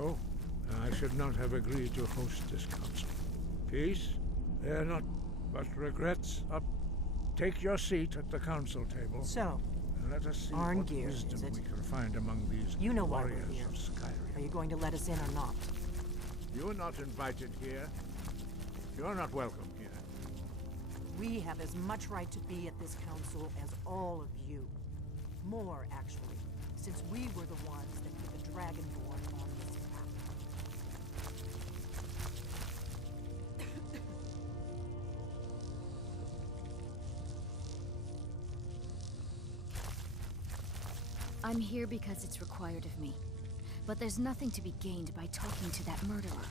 So, I should not have agreed to host this council. Peace? They're not but regrets. Up. Take your seat at the council table. So, And let us see Arn what Gear, wisdom is it? we can find among these You know why we're warriors here. of Skyrim. Are you going to let us in or not? You're not invited here. You're not welcome here. We have as much right to be at this council as all of you. More, actually, since we were the ones that put the Dragonborn on this path. I'm here because it's required of me. But there's nothing to be gained by talking to that murderer.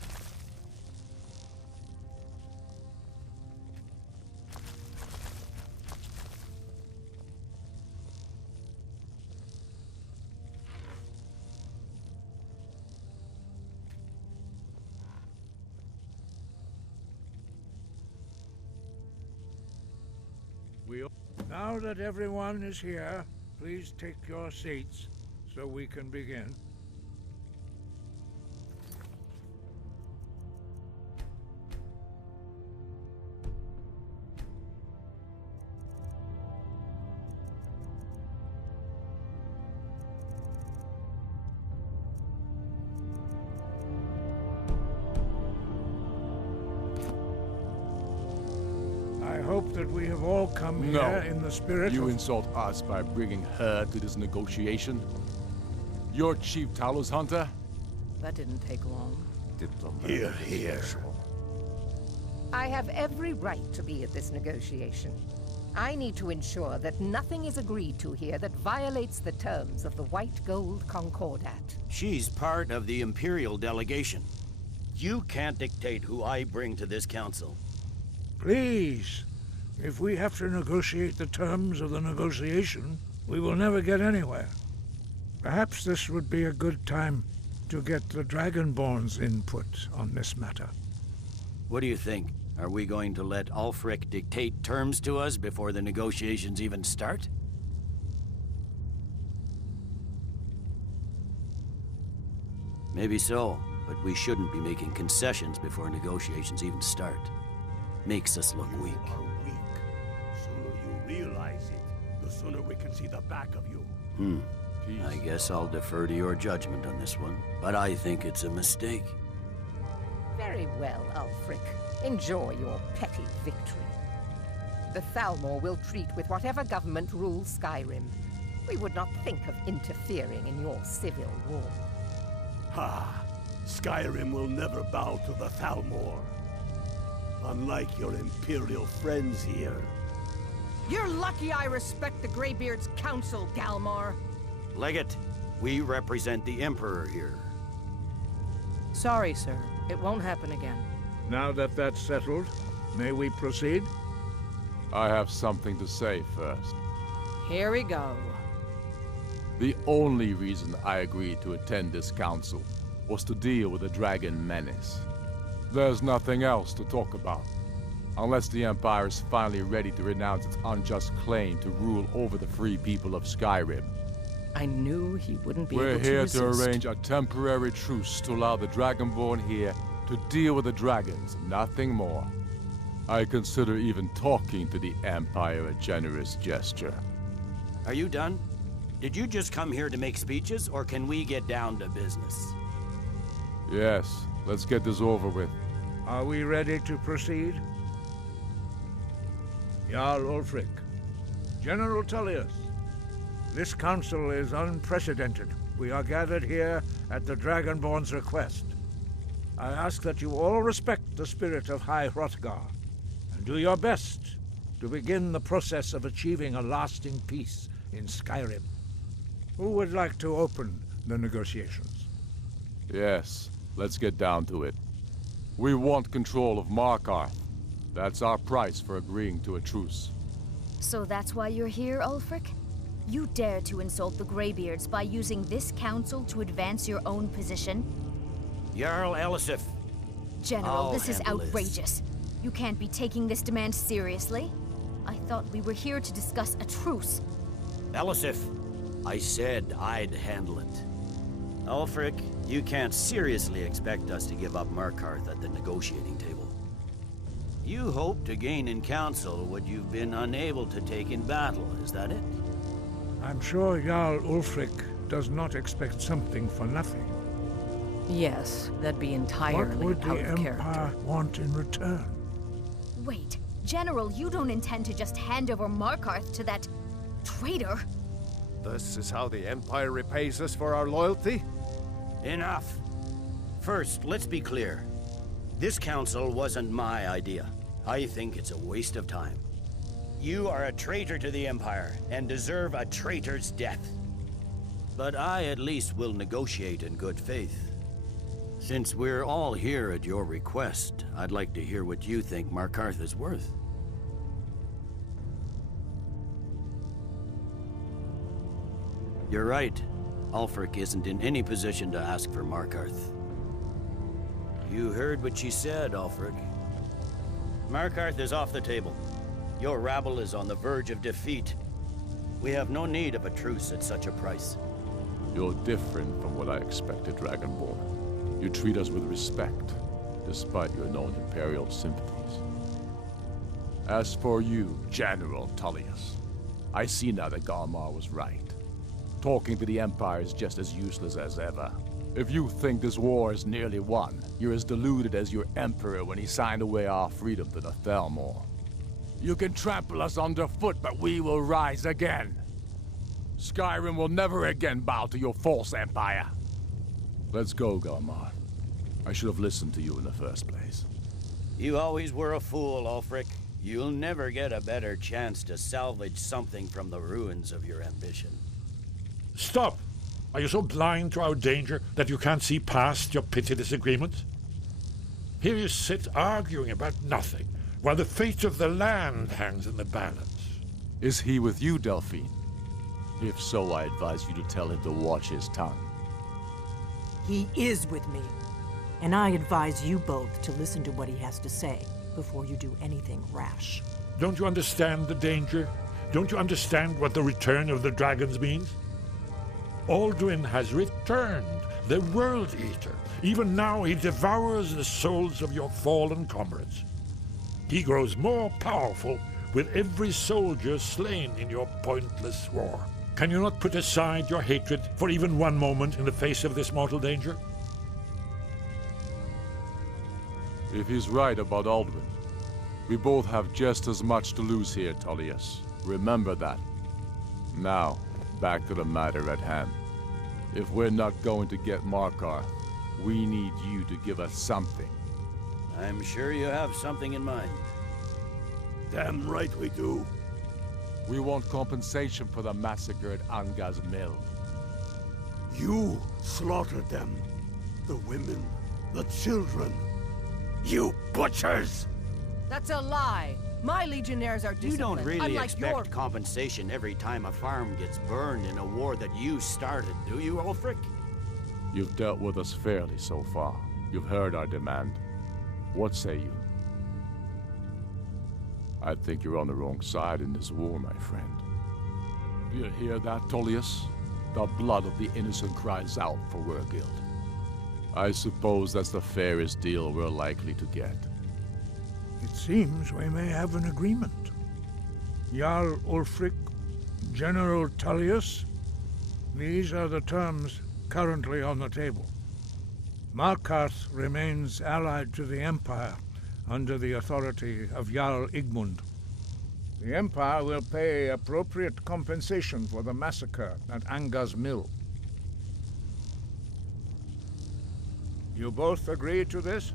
Now that everyone is here, please take your seats so we can begin. I hope that we have all come here in the spirit You of... insult us by bringing her to this negotiation? You're Chief Talos Hunter? That didn't take long. Here, here. I have every right to be at this negotiation. I need to ensure that nothing is agreed to here that violates the terms of the White Gold Concordat. She's part of the Imperial delegation. You can't dictate who I bring to this council. Please, if we have to negotiate the terms of the negotiation, we will never get anywhere. Perhaps this would be a good time to get the Dragonborn's input on this matter. What do you think? Are we going to let Ulfric dictate terms to us before the negotiations even start? Maybe so, but we shouldn't be making concessions before negotiations even start. Makes us look weak. You are weak. Sooner you realize it, the sooner we can see the back of you. I guess I'll defer to your judgment on this one, but I think it's a mistake. Very well, Ulfric. Enjoy your petty victory. The Thalmor will treat with whatever government rules Skyrim. We would not think of interfering in your civil war. Ha! Skyrim will never bow to the Thalmor. Unlike your Imperial friends here. You're lucky I respect the Greybeard's counsel, Galmar. Legate, we represent the Emperor here. Sorry, sir. It won't happen again. Now that that's settled, may we proceed? I have something to say first. Here we go. The only reason I agreed to attend this council was to deal with the dragon menace. There's nothing else to talk about. Unless the Empire is finally ready to renounce its unjust claim to rule over the free people of Skyrim. I knew he wouldn't be We're able to here resist. to arrange a temporary truce to allow the Dragonborn here to deal with the dragons, nothing more. I consider even talking to the Empire a generous gesture. Are you done? Did you just come here to make speeches, or can we get down to business? Yes, let's get this over with. Are we ready to proceed? Jarl Ulfric, General Tullius, this council is unprecedented. We are gathered here at the Dragonborn's request. I ask that you all respect the spirit of High Hrothgar, and do your best to begin the process of achieving a lasting peace in Skyrim. Who would like to open the negotiations? Yes, let's get down to it. We want control of Markarth. That's our price for agreeing to a truce. So that's why you're here, Ulfric? You dare to insult the Greybeards by using this council to advance your own position? Jarl Elisif. General, I'll this is handle this. outrageous. You can't be taking this demand seriously. I thought we were here to discuss a truce. Elisif, I said I'd handle it. Ulfric, You can't seriously expect us to give up Markarth at the negotiating table. You hope to gain in council what you've been unable to take in battle, is that it? I'm sure Jarl Ulfric does not expect something for nothing. Yes, that'd be entirely What would the out of Empire character. want in return? Wait, General, you don't intend to just hand over Markarth to that traitor? This is how the Empire repays us for our loyalty? Enough. First, let's be clear. This council wasn't my idea. I think it's a waste of time. You are a traitor to the Empire and deserve a traitor's death. But I at least will negotiate in good faith. Since we're all here at your request, I'd like to hear what you think Markarth is worth. You're right. Ulfric isn't in any position to ask for Markarth. You heard what she said, Ulfric. Markarth is off the table. Your rabble is on the verge of defeat. We have no need of a truce at such a price. You're different from what I expected, Dragonborn. You treat us with respect, despite your known Imperial sympathies. As for you, General Tullius, I see now that Galmar was right. Talking to the Empire is just as useless as ever. If you think this war is nearly won, you're as deluded as your Emperor when he signed away our freedom to the Thalmor. You can trample us underfoot, but we will rise again. Skyrim will never again bow to your false empire. Let's go, Galmar. I should have listened to you in the first place. You always were a fool, Ulfric. You'll never get a better chance to salvage something from the ruins of your ambition. Stop! Are you so blind to our danger that you can't see past your petty disagreements? Here you sit arguing about nothing, while the fate of the land hangs in the balance. Is he with you, Delphine? If so, I advise you to tell him to watch his tongue. He is with me. And I advise you both to listen to what he has to say before you do anything rash. Don't you understand the danger? Don't you understand what the return of the dragons means? Alduin has returned, the World Eater. Even now he devours the souls of your fallen comrades. He grows more powerful with every soldier slain in your pointless war. Can you not put aside your hatred for even one moment in the face of this mortal danger? If he's right about Alduin, we both have just as much to lose here, Tullius. Remember that. Now, back to the matter at hand. If we're not going to get Markarth, we need you to give us something. I'm sure you have something in mind. Damn right we do. We want compensation for the massacre at Anga's mill. You slaughtered them. The women, the children. You butchers! That's a lie. My legionnaires are disciplined. You don't really unlike expect your... compensation every time a farm gets burned in a war that you started, do you, Ulfric? You've dealt with us fairly so far. You've heard our demand. What say you? I think you're on the wrong side in this war, my friend. Do you hear that, Tullius? The blood of the innocent cries out for Wergild. I suppose that's the fairest deal we're likely to get. It seems we may have an agreement. Jarl Ulfric, General Tullius, these are the terms currently on the table. Markarth remains allied to the Empire under the authority of Jarl Igmund. The Empire will pay appropriate compensation for the massacre at Anga's mill. You both agree to this?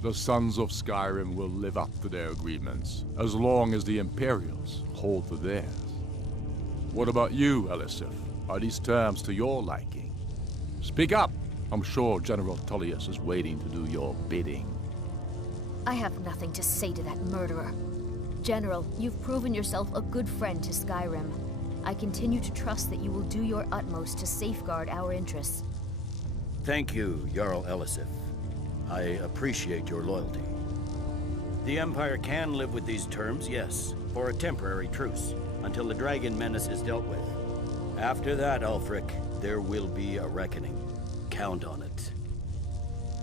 The Sons of Skyrim will live up to their agreements, as long as the Imperials hold to theirs. What about you, Elisif? Are these terms to your liking? Speak up! I'm sure General Tullius is waiting to do your bidding. I have nothing to say to that murderer. General, you've proven yourself a good friend to Skyrim. I continue to trust that you will do your utmost to safeguard our interests. Thank you, Jarl Elisif. I appreciate your loyalty. The Empire can live with these terms, yes, for a temporary truce, until the dragon menace is dealt with. After that, Ulfric, there will be a reckoning. Count on it.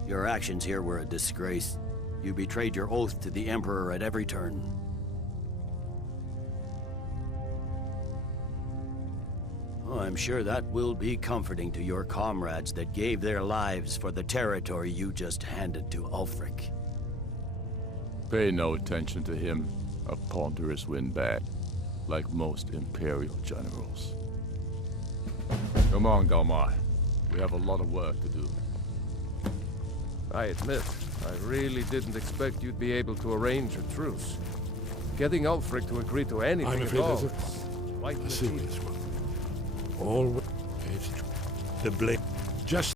Your actions here were a disgrace. You betrayed your oath to the Emperor at every turn. Oh, I'm sure that will be comforting to your comrades that gave their lives for the territory you just handed to Ulfric. Pay no attention to him. A ponderous windbag, like most Imperial generals. Come on, Galmar. We have a lot of work to do. I admit, I really didn't expect you'd be able to arrange a truce. Getting Ulfric to agree to anything I'm at afraid all. there's Quite a the serious one. Always, it's the blame. Just